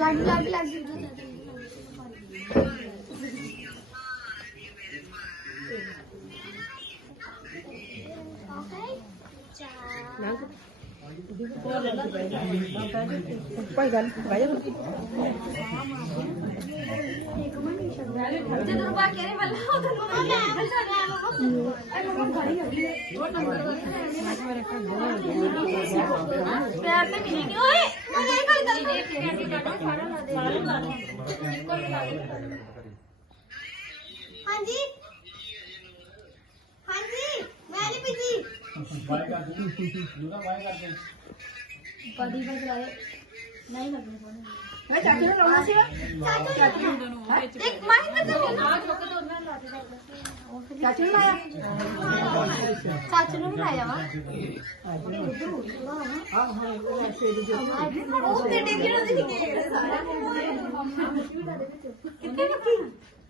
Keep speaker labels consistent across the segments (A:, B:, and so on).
A: লাগবে লাগবে লাগবে Okay. Ciao.
B: ਭਾਈ ਗੱਲ
A: ਭਾਈ ਹਾਂਜੀ। ਪੀਤੀ ਕਦੀ ਬਦਲਾਏ ਨਹੀਂ ਲੱਗਣੇ ਕੋਲ
B: ਮੈਂ ਚਾਚੂ ਨੂੰ ਲਾਉਣਾ ਸੀਗਾ
A: ਇੱਕ ਮਾਈ ਮੈਂ ਤਾਂ
B: ਚਾਚੂ ਨੂੰ ਲਾਇਆ
A: ਚਾਚੂ ਨੂੰ ਲਾਇਆ ਵਾ
B: ਹਾਂ ਹਾਂ ਉਹ ਛੇੜ ਜੋ
A: ਉਹ ਤੇ ਡੇਗੇ ਨੂੰ ਦਿਖ ਸਾਰਾ ਕਿੱਥੇ ਕਿੱਥੇ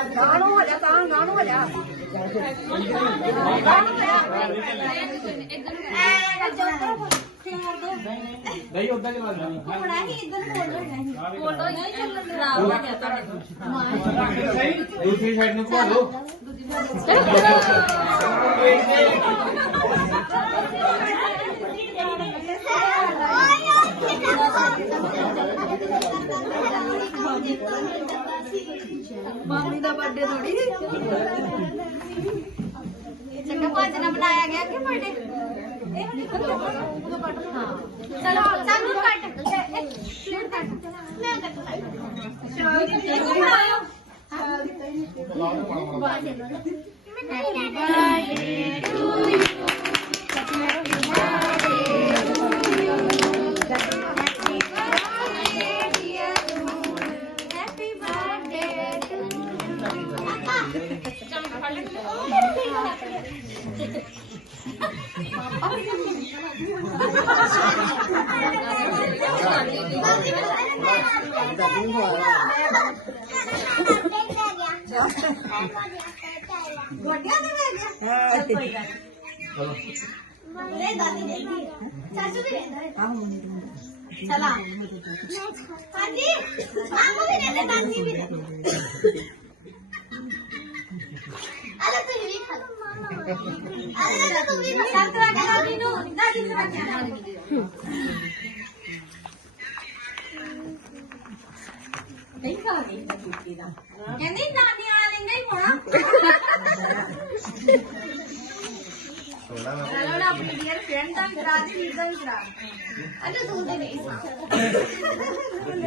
A: ਦਿਖਦੀ ਮੋਮ ਹਾਂ ਤਾਂ ਮਾਰ ਹੈਪੀ ਬਰਥਡੇ
B: ਗਾਣੋ ਹੋ ਜਾ ਤਾਂ ਗਾਣੋ ਹੋ ਜਾ
C: ਨਹੀਂ ਉਦਾਂ ਚਲਾ ਦੇਣਾ
A: ਹੋਣਾ ਹੀ ਇਧਰ ਬੋਲ ਰਿਹਾ ਨਹੀਂ ਫੋਟੋ ਨਹੀਂ ਚੱਲਣ ਖਰਾਬ ਹੋ ਗਿਆ ਤੁਹਾਡੇ
C: ਸਹੀ ਦੂਸਰੀ ਸਾਈਡ ਨੂੰ ਘੁਮਾ ਲਓ।
A: ਮਾਮੀ ਦਾ ਬਰਥਡੇ ਥੋੜੀ ਚੰਗਾ ਪੰਜ ਨਾ ਬਣਾਇਆ ਗਿਆ ਕਿ ਬਰਥਡੇ ਚਲੋ ਸਾਨੂੰ ਕੱਟ। ਸ਼ੂਟ ਕੱਟ ਮੈਂ ਕੱਟ ਬਣਾਇਓ Happy birthday to you. Happy ਗੋਡਿਆਂ ਦੇ ਲੈ ਗਿਆ ਚੱਲ ਕੋਈ ਗੱਲ
C: ਚਲੋ
A: ਮੇਰੇ ਦਾਦੀ ਨੇ ਚਾਚੂ ਵੀ ਰਹਿੰਦਾ ਹੈ ਚਲਾ ਹਾਂਜੀ ਮਾਮੂ ਵੀ ਰਹਿੰਦੇ ਦਾਦੀ ਵੀ ਰਹਿੰਦੇ ਅਰੇ ਤੂੰ ਵੀ ਖਾ ਅਰੇ ਤੂੰ ਵੀ ਖਾ ਤਰਾ ਕੇ ਦਾਦੀ ਨੂੰ ਦਾਦੀ ਨੂੰ ਰੱਖਿਆ ਨਹੀਂ ਖਾ ਗਈ ਕਹਿੰਦੀ ਨਾਨੀ ਵਾਲਾ ਲਿੰਗਾ ਹੀ ਹੋਣਾ ਚਲੋ ਨਾ ਆਪਣੀ ਡੀਅਰ ਫਰੈਂਡ ਦਾ ਕਰਾ ਦੇ ਵੀਰ ਦਾ ਵੀ ਕਰਾ ਅੱਛਾ ਤੂੰ ਤੇ ਨਹੀਂ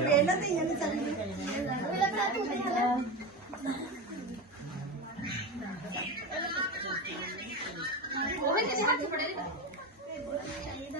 A: ਵੇਲਾ ਤੇ ਇਹਨੇ ਚੱਲ ਮੇਰਾ ਤੂੰ ਤੇ ਹਲਾ ਉਹ ਵੀ ਕਿਤੇ ਹੱਥ ਫੜੇ ਚਾਹੀਦਾ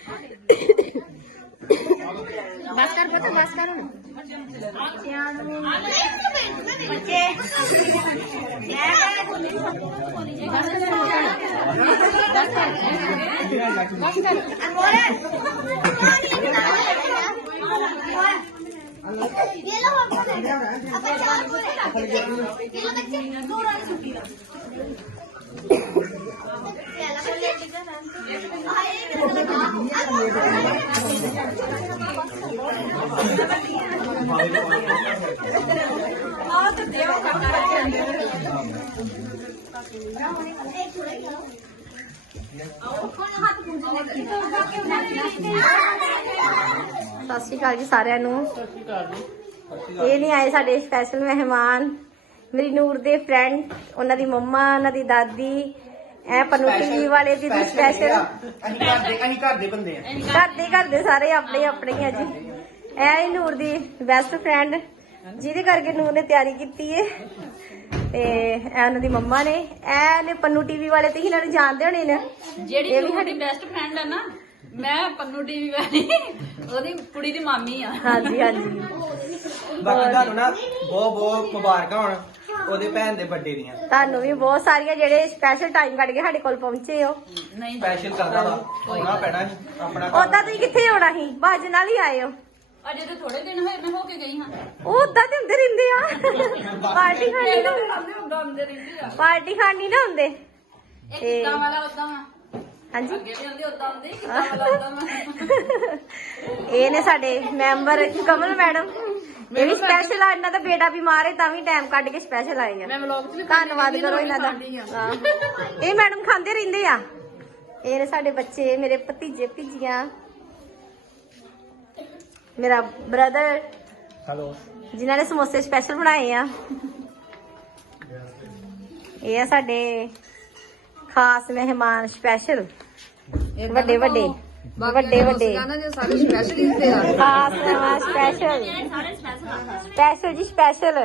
A: ਚਮਚ ਲੈਣਾ ਨਾ ਸੋਨੇ
D: ਸਤਿ ਸ਼੍ਰੀ ਅਕਾਲ ਜੀ ਸਾਰਿਆਂ ਨੂੰ। ਇਹ ਨਹੀਂ ਆਏ ਸਾਡੇ ਸਪੈਸ਼ਲ ਮਹਿਮਾਨ। ਮੇਰੀ ਨੂਰ ਦੇ ਫਰੈਂਡ ਉਹਨਾਂ ਦੀ ਮੰਮਾ, ਉਹਨਾਂ ਦੀ ਦਾਦੀ ਐ ਪਨੂ ਟੀਵੀ ਵਾਲੇ ਦੀ ਸਪੈਸ਼ਲ
E: ਅਸੀਂ ਘਰ ਦੇ ਅਸੀਂ ਘਰ ਦੇ ਬੰਦੇ ਆ।
D: ਘਰ ਦੇ ਘਰ ਦੇ ਸਾਰੇ ਆਪਣੇ ਆਪਣੇ ਹੀ ਆ ਜੀ। ਇਹ ਹੀ ਨੂਰ ਦੀ ਬੈਸਟ ਫਰੈਂਡ ਜਿਹਦੇ ਕਰਕੇ ਨੂਰ ਨੇ ਤਿਆਰੀ ਕੀਤੀ ਏ। ਤੇ ਇਹ ਉਹਨਾਂ ਦੀ ਮੰਮਾ ਨੇ। ਇਹ ਨੇ ਪੰਨੂ ਟੀਵੀ ਵਾਲੇ ਤੇ ਇਹਨਾਂ ਨੂੰ ਜਾਣਦੇ ਹੋਣੇ ਨੇ।
F: ਜਿਹੜੀ
D: ਇਹ ਵੀ
F: ਦੀ ਬੈਸਟ ਫਰੈਂਡ ਹੈ ਨਾ ਮੈਂ ਪੰਨੂ ਟੀਵੀ ਵਾਲੀ ਉਹਦੀ ਕੁੜੀ ਦੀ ਮਾਮੀ ਆ।
D: ਹਾਂਜੀ ਹਾਂਜੀ।
E: ਬਾਕੀ ਤੁਹਾਨੂੰ ਨਾ ਬਹੁਤ ਬਹੁਤ ਮੁਬਾਰਕਾਂ ਹੋਣ। ਉਹਦੇ ਭੈਣ ਦੇ ਵੱਡੇ ਦੀਆਂ।
D: ਤੁਹਾਨੂੰ ਵੀ ਬਹੁਤ ਸਾਰੀਆਂ ਜਿਹੜੇ ਸਪੈਸ਼ਲ ਟਾਈਮ ਕੱਢ ਕੇ ਸਾਡੇ ਕੋਲ ਪਹੁੰਚੇ ਹੋ।
F: ਨਹੀਂ
E: ਸਪੈਸ਼ਲ ਕਰਦਾ ਵਾ। ਹੋਣਾ ਪੈਣਾ ਸੀ ਆਪਣਾ ਘਰ।
D: ਉਦਾਂ ਤੁਸੀਂ ਕਿੱਥੇ ਹੋਣਾ ਸੀ? ਬਾਜ ਨਾਲ ਹੀ ਆਏ ਹੋ।
F: ਅਜੇ ਤੇ ਥੋੜੇ ਦਿਨ ਹੋਏ ਮੈਂ ਹੋ ਕੇ ਗਈ ਹਾਂ।
D: ਉਹ ਉਦਾਂ ਤੇ ਹੁੰਦੇ ਰਹਿੰਦੇ ਆ। ਪਾਰਟੀ ਖਾਣੀ ਨਾ
F: ਡਾਂਦੇ ਰਹਿੰਦੀ ਆ।
D: ਪਾਰਟੀ ਖਾਣੀ ਨਾ ਹੁੰਦੇ।
F: ਇਹ ਕਿੱਦਾਂ ਵਾਲਾ ਉਦਾਂ ਵਾ।
D: ਹਾਂਜੀ।
F: ਅੱਗੇ ਵੀ ਹੁੰਦੀ ਉਦਾਂ ਹੁੰਦੀ ਕਿੱਦਾਂ ਵਾਲਾ ਉਦਾਂ ਵਾ।
D: ਇਹ ਨੇ ਸਾਡੇ ਮੈਂਬਰ ਕਮਲ ਮੈਡਮ। ਇਹ ਵੀ ਸਪੈਸ਼ਲ ਆ ਇਹਨਾਂ ਦਾ ਬੇਟਾ ਬਿਮਾਰ ਹੈ ਤਾਂ ਵੀ ਟਾਈਮ ਕੱਢ ਕੇ ਸਪੈਸ਼ਲ ਆਏ ਆ
F: ਮੈਂ ਵਲੌਗ 'ਚ ਵੀ
D: ਧੰਨਵਾਦ ਕਰੋ ਇਹਨਾਂ ਦਾ। ਹਾਂ। ਇਹ ਮੈਡਮ ਖਾਂਦੇ ਰਹਿੰਦੇ ਆ। ਇਹ ਨੇ ਸਾਡੇ ਬੱਚੇ ਮੇਰੇ ਭਤੀਜੇ ਭਤੀਜੀਆਂ। ਮੇਰਾ ਬ੍ਰਦਰ
E: ਹੈਲੋ
D: ਜਿਨ੍ਹਾਂ ਨੇ ਸਮੋਸੇ ਸਪੈਸ਼ਲ ਬਣਾਏ ਆ। ਇਹ ਆ ਸਾਡੇ ਖਾਸ ਮਹਿਮਾਨ ਸਪੈਸ਼ਲ ਵੱਡੇ ਵੱਡੇ। ਵੱਡੇ ਵੱਡੇ।
F: ਸਾਰੇ ਸਪੈਸ਼ਲ ਹੀ ਹੁੰਦੇ ਆ
D: ਖਾਸ ਮਹਿਮਾਨ ਸਪੈਸ਼ਲ ਸਪੈਸ਼ਲ ਜੀ ਸਪੈਸ਼ਲ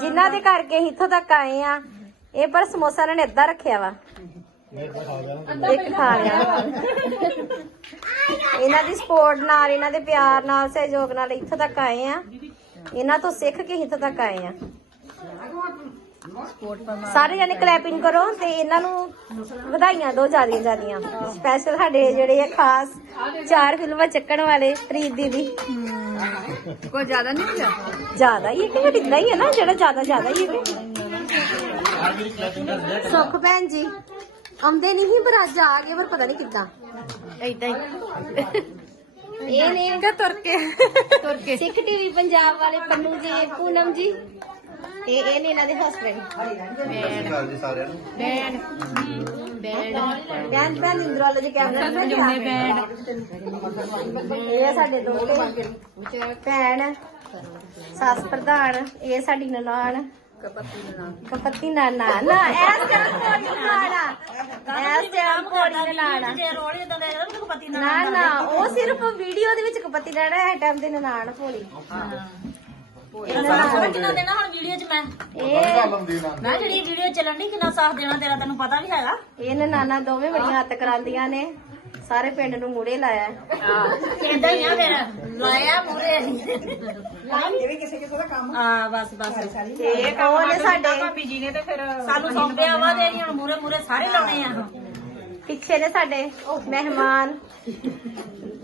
D: ਜਿਨ੍ਹਾਂ ਦੇ ਕਰਕੇ ਅਸੀਂ ਇੱਥੋਂ ਤੱਕ ਆਏ ਆ। ਇਹ ਪਰ ਸਮੋਸਾ ਇਹਨਾਂ ਨੇ ਅੱਧਾ ਰੱਖਿਆ ਵਾ। ਇੱਕ ਖਾ ਲਿਆ। ਇਹਨਾਂ ਦੀ ਸਪੋਰਟ ਨਾਲ ਇਹਨਾਂ ਦੇ ਪਿਆਰ ਨਾਲ ਸਹਿਯੋਗ ਨਾਲ ਇੱਥੋਂ ਤੱਕ ਆਏ ਆ। ਇਹਨਾਂ ਤੋਂ ਸਿੱਖ ਕੇ ਇੱਥੋਂ ਤੱਕ ਆਏ ਆ। ਸਾਰੇ ਜਣੇ ਕਲੈਪਿੰਗ ਕਰੋ ਤੇ ਇਹਨਾਂ ਨੂੰ ਵਧਾਈਆਂ ਦਿਓ ਜਿਆਦੀਆਂ ਜਿਆਦੀਆਂ ਸਪੈਸ਼ਲ ਸਾਡੇ ਜਿਹੜੇ ਆ ਖਾਸ ਚਾਰ ਫਿਲਮਾਂ ਚੱਕਣ ਵਾਲੇ ਪ੍ਰੀਤ ਦੀਦੀ।
F: ਕੋਈ ਜ਼ਿਆਦਾ ਨਹੀਂ ਹੋਇਆ?
D: ਜ਼ਿਆਦਾ ਹੀ ਹੈ ਕਿ ਹੀ ਹੈ ਨਾ ਜਿਹੜਾ ਜ਼ਿਆਦਾ ਜ਼ਿਆਦਾ ਹੀ ਹੈ ਸੁੱਖ ਭੈਣ ਜੀ ਆਉਂਦੇ ਨਹੀਂ ਸੀ ਪਰ ਅੱਜ ਆ ਗਏ ਪਰ ਪਤਾ ਨਹੀਂ ਕਿੱਦਾਂ। ਏਦਾਂ ਹੀ। ਇਹ ਨੇ ਕਿ ਤੁਰ ਕੇ ਤੁਰ ਕੇ। ਸਿੱਖ ਟੀਵੀ ਪੰਜਾਬ ਵਾਲੇ ਪੰਨੂ ਜੀ ਪੂਨਮ ਜੀ ਤੇ ਇਹ ਨੇ ਇਹਨਾਂ ਦੇ husband band band band band Indral ji camera ਤੇ ਜੁਮੇ ਬੈਂਡ ਇਹ ਆ ਸਾਡੇ ਦੋਤੇ ਭੈਣ ਸੱਸ ਪ੍ਰਧਾਨ ਇਹ ਸਾਡੀ ਨਨਾਣ। ਕਪੱਤੀ ਨਾਨਾ ਨਾ ਐਸ ਐਸ ਨਾ ਨਾ ਉਹ ਸਿਰਫ ਵੀਡੀਓ ਦੇ ਵਿੱਚ ਕਪੱਤੀ ਨਾਨਾ ਹੈ ਟਾਈਮ ਦੇ ਨਨਾਣ ਭੋਲੀ ਇਹ ਨਨਾਣ
B: ਕਿੰਨਾ ਦੇਣਾ ਹੁਣ ਵੀਡੀਓ 'ਚ ਮੈਂ?
D: ਇਹ
B: ਮੈਂ ਜਿਹੜੀ ਵੀਡੀਓ ਚੱਲਣ ਦੀ ਕਿੰਨਾ ਸਾਥ ਦੇਣਾ ਤੇਰਾ ਤੈਨੂੰ ਪਤਾ ਵੀ ਹੈਗਾ।
D: ਇਹ ਨਨਾਣਾ ਦੋਵੇਂ ਬੜੀਆਂ ਹੱਥ ਕਰਾਂਦੀਆਂ ਨੇ। ਸਾਰੇ ਪਿੰਡ ਨੂੰ ਮੂੜੇ ਲਾਇਆ।
B: ਇਦਾਂ ਹੀ ਆ ਫਿਰ। ਲਾਇਆ ਮੂਰੇ ਇਹ ਵੀ ਕਿਸੇ ਕਿਸੇ ਦਾ ਕੰਮ। ਹਾਂ ਬਸ ਬਸ।
D: ਤੇ ਉਹ ਨੇ ਸਾਡੇ
B: ਭਾਬੀ ਜੀ ਨੇ ਤੇ ਫਿਰ ਸਾਨੂੰ ਸੌਂਪਿਆ ਵਾ ਤੇ ਅਸੀਂ ਹੁਣ ਮੂਰੇ ਮੂਰੇ ਸਾਰੇ ਲਾਉਣੇ ਆ।
D: ਪਿੱਛੇ ਨੇ ਸਾਡੇ ਮਹਿਮਾਨ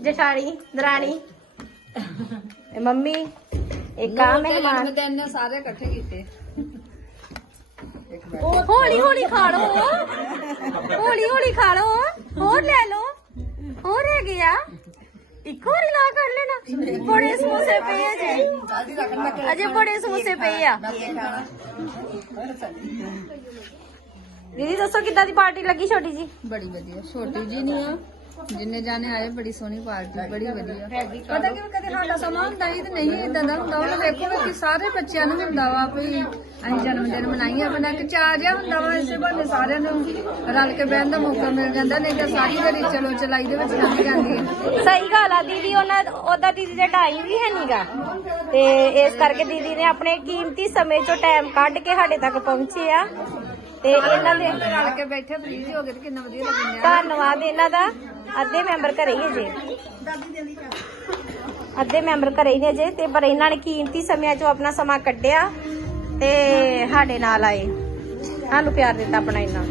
D: ਜਠਾਣੀ ਦਰਾਣੀ ਇਹ ਮੰਮੀ ਇੱਕ ਆ ਮਹਿਮਾਨ
F: ਦਿਨ ਸਾਰੇ ਇਕੱਠੇ ਕੀਤੇ।
D: ਹੌਲੀ ਹੌਲੀ ਖਾ ਲਓ ਹੌਲੀ ਹੌਲੀ ਖਾ ਲਓ ਹੋਰ ਲੈ ਲਓ। ਹੋਰ ਹੈਗੇ ਆ। ਇੱਕ ਵਾਰੀ ਲਾ ਕਰ ਲੈਣਾ। ਬੜੇ ਸਮੋਸੇ ਪਏ ਆ ਜੀ। ਅਜੇ ਬੜੇ ਸਮੋਸੇ ਪਏ ਆ। ਦੀਦੀ ਦੱਸੋ ਕਿੱਦਾਂ ਦੀ ਪਾਰਟੀ ਲੱਗੀ ਛੋਟੀ ਜੀ?
F: ਬੜੀ ਵਧੀਆ। ਛੋਟੀ ਜੀ ਨਹੀਂ ਆ। ਜਿੰਨੇ ਜਾਣੇ ਆਏ ਬੜੀ ਸੋਹਣੀ ਪਾਰਟੀ ਬੜੀ ਵਧੀਆ। ਪਤਾ ਕਿ ਕਦੇ ਸਾਡਾ ਸਮਾਂ ਹੁੰਦਾ ਹੀ ਤੇ ਨਹੀਂ ਇਦਾਂ ਦਾ ਹੁੰਦਾ। ਉਹ ਵੇਖੋ ਕਿ ਸਾਰੇ ਬੱਚਿਆਂ ਨੂੰ ਹੁੰਦਾ ਵਾ ਵੀ ਅਸੀਂ ਜਨਮ ਦਿਨ ਮਨਾਈਏ ਆਪਣਾ ਇੱਕ ਚਾਅ ਜਿਹਾ ਹੁੰਦਾ ਵਾ ਇਸੇ ਬਹਾਨੇ ਸਾਰਿਆਂ ਨੂੰ ਰਲ ਕੇ ਬਹਿਣ ਦਾ ਮੌਕਾ ਮਿਲ ਜਾਂਦਾ ਨਹੀਂ ਤਾਂ ਸਾਰੀ ਵਾਰੀ ਚਲੋ ਚਲਾਈ ਦੇ ਵਿੱਚ ਲੰਘ ਜਾਂਦੀ ਹੈ
D: ਸਹੀ ਗੱਲ ਆ ਦੀਦੀ ਉਹਨਾਂ ਉਹਦਾ ਦੀਦੀ ਦਾ ਟਾਈਮ ਵੀ ਹੈ ਨਹੀਂਗਾ ਤੇ ਇਸ ਕਰਕੇ ਦੀਦੀ ਨੇ ਆਪਣੇ ਕੀਮਤੀ ਸਮੇਂ ਚੋਂ ਟਾਈਮ ਕੱਢ ਕੇ ਸਾਡੇ ਤੱਕ ਪਹੁੰਚੇ ਆ। ਤੇ ਇਹਨਾਂ ਦੇ
F: ਰਲ ਕੇ ਬੈਠੇ ਫ੍ਰੀ ਹੋ ਗਏ ਤੇ ਕਿੰਨਾ ਵਧੀਆ ਲੱਗਿਆ
D: ਧੰਨਵਾਦ ਇਹਨਾਂ ਦਾ। ਅੱਧੇ ਮੈਂਬਰ ਘਰੇ ਹੀ ਜੇ। ਅੱਧੇ ਮੈਂਬਰ ਘਰੇ ਹੀ ਨੇ ਜੇ ਤੇ ਪਰ ਇਹਨਾਂ ਨੇ ਕੀਮਤੀ ਸਮਿਆਂ ਚੋਂ ਆਪਣਾ ਸਮਾਂ ਕੱਢਿਆ ਤੇ ਸਾਡੇ ਨਾਲ ਆਏ। ਸਾਨੂੰ ਪਿਆਰ ਦਿੱਤਾ ਆਪਣਾ ਇੰਨਾ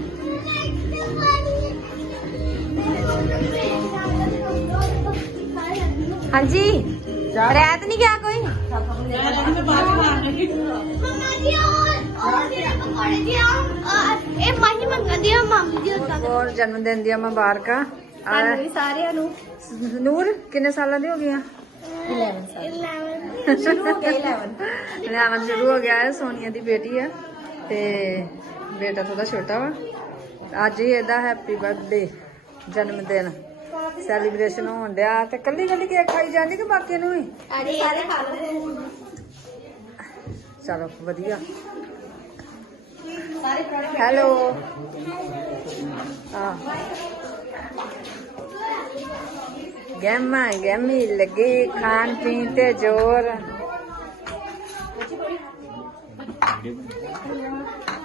D: ਹਾਂਜੀ। ਰਹਿਤ ਨਹੀਂ ਗਿਆ ਕੋਈ?
F: ਹੋਰ ਜਨਮ ਦਿਨ ਦੀਆਂ ਮੁਬਾਰਕਾਂ?
D: ਤੁਹਾਨੂੰ ਵੀ ਸਾਰਿਆਂ ਨੂੰ।
F: ਨੂਰ ਕਿੰਨੇ ਸਾਲਾਂ ਦੀ ਹੋ ਗਈਆਂ
D: 11 ਸ਼ੁਰੂ ਹੋ ਗਿਆ 11
F: 11 ਸ਼ੁਰੂ ਹੋ ਗਿਆ ਹੈ ਸੋਨੀਆ ਦੀ ਬੇਟੀ ਹੈ ਤੇ ਬੇਟਾ ਥੋੜਾ ਛੋਟਾ ਵਾ। ਅੱਜ ਹੀ ਇਹਦਾ ਹੈਪੀ ਬਰਥਡੇ ਜਨਮ ਦਿਨ। ਸੈਲੀਬ੍ਰੇਸ਼ਨ ਹੋਣ ਡਿਆ। ਤੇ ਕੱਲੀ ਕੱਲੀ ਕੇਕ ਖਾਈ ਜਾਂਦੀ ਕਿ ਬਾਕੀ ਨੂੰ ਵੀ?
D: ਅਰੇ ਸਾਰੇ ਖਾ ਲਓ
F: ਚਲੋ ਵਧੀਆ।
D: ਸਾਰੇ
F: ਹੈਲੋ ਆ ਗੈਮਾ ਗੈਮੀ ਲੱਗੀ ਖਾਣ ਪੀਣ ਤੇ ਜ਼ੋਰ।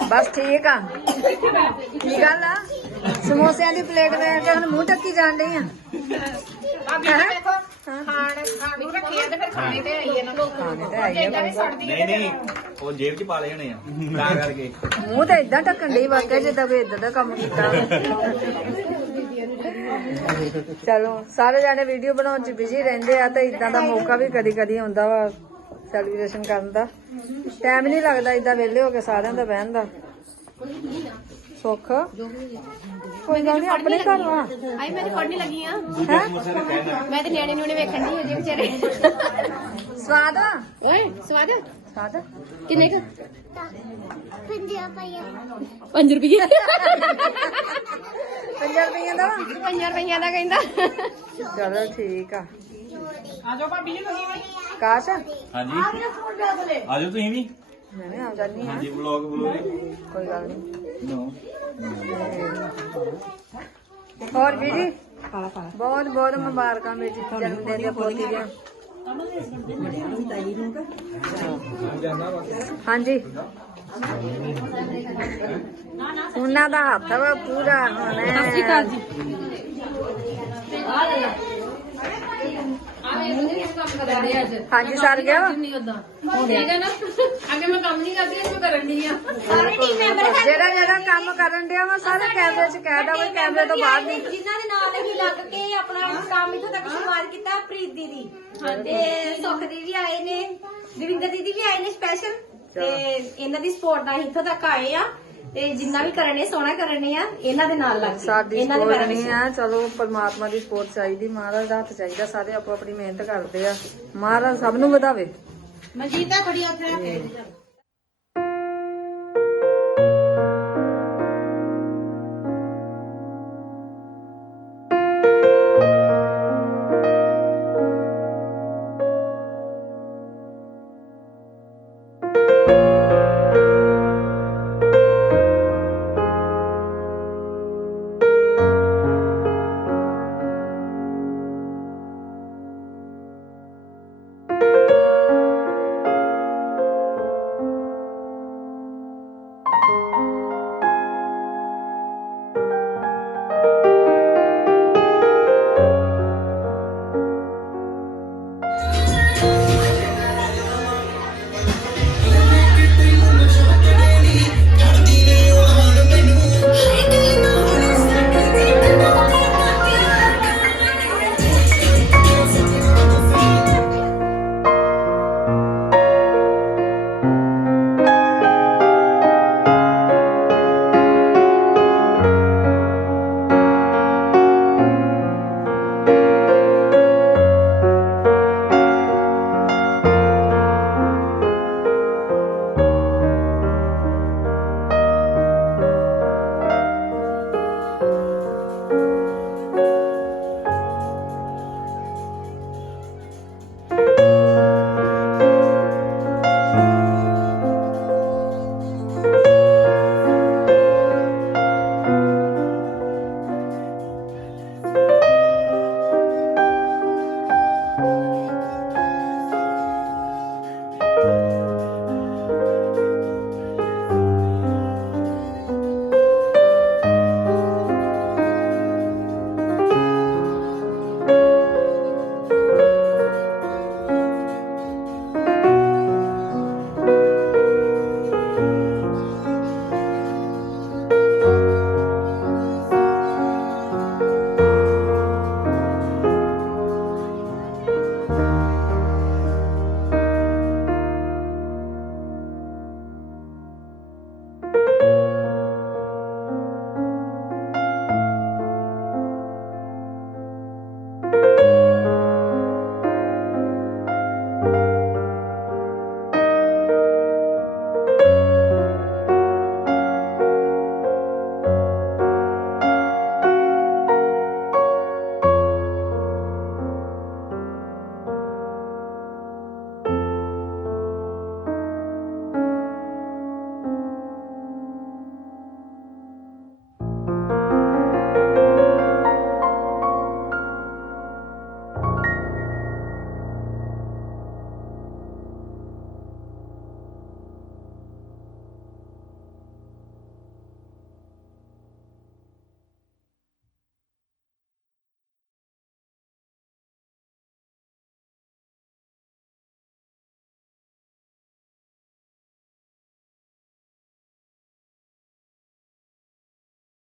F: ਬਸ ਠੀਕ ਆ। ਕੀ ਗੱਲ ਆ? ਸਮੋਸਿਆਂ ਦੀ ਪਲੇਟ ਵੇਖ ਕੇ ਹੁਣ ਮੂੰਹ ਟੱਕੀ ਜਾਣ ਡਈ ਆ।
E: ਨਹੀਂ ਨਹੀਂ ਉਹ ਜੇਬ 'ਚ ਪਾ ਲਏ ਹੋਣੇ ਆ ਤਾਂ ਕਰਕੇ।
F: ਮੂੰਹ ਤਾਂ ਇਦਾਂ ਢੱਕਣ ਡਈ ਵਾਕਿਆ ਜਿੱਦਾਂ ਕੋਈ ਇਦਾਂ ਦਾ ਕੰਮ ਕੀਤਾ। ਚਲੋ ਸਾਰੇ ਜਾਣੇ ਵੀਡੀਓ ਬਣਾਉਣ ਚ ਬਿਜ਼ੀ ਰਹਿੰਦੇ ਆ ਤਾਂ ਇਦਾਂ ਦਾ ਮੌਕਾ ਵੀ ਕਦੀ ਕਦੀ ਆਉਂਦਾ ਵਾ ਸੈਲੀਬ੍ਰੇਸ਼ਨ ਕਰਨ ਦਾ। ਟਾਈਮ ਨਹੀਂ ਲੱਗਦਾ ਇਦਾਂ ਵਿਹਲੇ ਹੋ ਕੇ ਸਾਰਿਆਂ ਦਾ ਬਹਿਣ ਦਾ। ਸੁੱਖ? ਕੋਈ ਗੱਲ ਨਹੀਂ ਆਪਣੇ ਘਰ ਆ।
D: ਆਈ ਮੈਂ ਰਿਕਾਰਡ ਨਹੀਂ ਲੱਗੀ ਆ? ਮੈਂ ਤੇ ਨਿਆਣੇ ਨੂੰ ਵੇਖਣ ਦੀ ਅਜੇ ਵਿਚਾਰੇ।
F: ਸਵਾਦ
D: ਓਏ ਸਵਾਦ ਆ?
F: ਸਵਾਦ ਆ?
D: ਕਿੰਨੇ ਕ 5 ਰੁਪਏ
F: ਪੰਜਾਹ ਰੁਪਈਆਂ ਦਾ? ਵਾ?
D: 5 ਰੁਪਈਆਂ ਦਾ ਕਹਿੰਦਾ।
F: ਚਲੋ ਠੀਕ ਆ। ਆਜੋ ਭਾਬੀ ਜੀ ਕਾਸ਼?
C: ਹਾਂਜੀ। ਆਜੋ ਤੁਸੀਂ ਵੀ।
F: ਮੈਂ ਵੀ ਆ ਜਾਨੀ ਆ
C: ਹਾਂਜੀ ਵਲੌਗ ਵਲੌਗ
F: ਕੋਈ ਗੱਲ ਨਹੀਂ
C: ਨੋ
F: ਹੋਰ ਵੀ ਜੀ? ਬਹੁਤ ਬਹੁਤ ਮੁਬਾਰਕਾਂ ਮੇਰੀ ਜਨਮ ਦਿਨ ਦੇ ਪੋਤੀ ਦੀਆਂ ਹਾਂਜੀ। ਉਹਨਾਂ ਦਾ ਹੱਥ ਪੂਰਾ ਹੁਣ ਸਤਿ ਸ਼੍ਰੀ ਅਕਾਲ ਜੀ। ਹਾਂਜੀ ਸਰ ਗਿਆ ਵਾ? ਜਿਹੜਾ ਜਿਹੜਾ ਕੰਮ ਕਰਨ ਡਿਆ ਵਾ ਸਾਰੇ ਕੈਮਰੇ 'ਚ ਕਹਿਦਾ ਵਾ ਕੈਮਰੇ ਤੋਂ ਬਾਹਰ ਨਹੀਂ।
D: ਜਿਨ੍ਹਾਂ ਦੇ ਨਾਲ ਅਸੀਂ ਲੱਗ ਕੇ ਆਪਣਾ ਕੰਮ ਇੱਥੋਂ ਤੱਕ ਸ਼ੁਰੂਆਤ ਕੀਤਾ ਪ੍ਰੀਤ ਦੀਦੀ। ਤੇ ਸੁਖ ਦੀਦੀ ਆਏ ਨੇ ਦਵਿੰਦਰ ਦੀਦੀ ਵੀ ਆਏ ਨੇ ਸਪੈਸ਼ਲ ਤੇ ਇਹਨਾਂ ਦੀ ਸਪੋਰਟ ਨਾਲ ਅਸੀਂ ਇੱਥੋਂ ਤੱਕ ਆਏ ਆ। ਤੇ ਜਿੰਨਾ ਵੀ ਕਰਨੇ ਸੋਹਣਾ ਕਰਨੇ ਆ ਇਹਨਾਂ ਦੇ ਨਾਲ ਲੱਗ ਕੇ
F: ਸਾਡੀ
D: ਇਹਨਾਂ ਦੇ
F: ਸਪੋਰਟ ਨਹੀਂ ਆ। ਚਲੋ ਪਰਮਾਤਮਾ ਦੀ ਸਪੋਰਟ ਚਾਹੀਦੀ। ਮਹਾਰਾਜ ਦਾ ਹੱਥ ਚਾਹੀਦਾ। ਸਾਰੇ ਆਪੋ ਆਪਣੀ ਮਿਹਨਤ ਕਰਦੇ ਆ। ਮਹਾਰਾਜ ਸਭ ਨੂੰ ਵਧਾਵੇ।
B: ਮਨਜੀਤ ਆ ਖੜੀ ਉੱਥੇ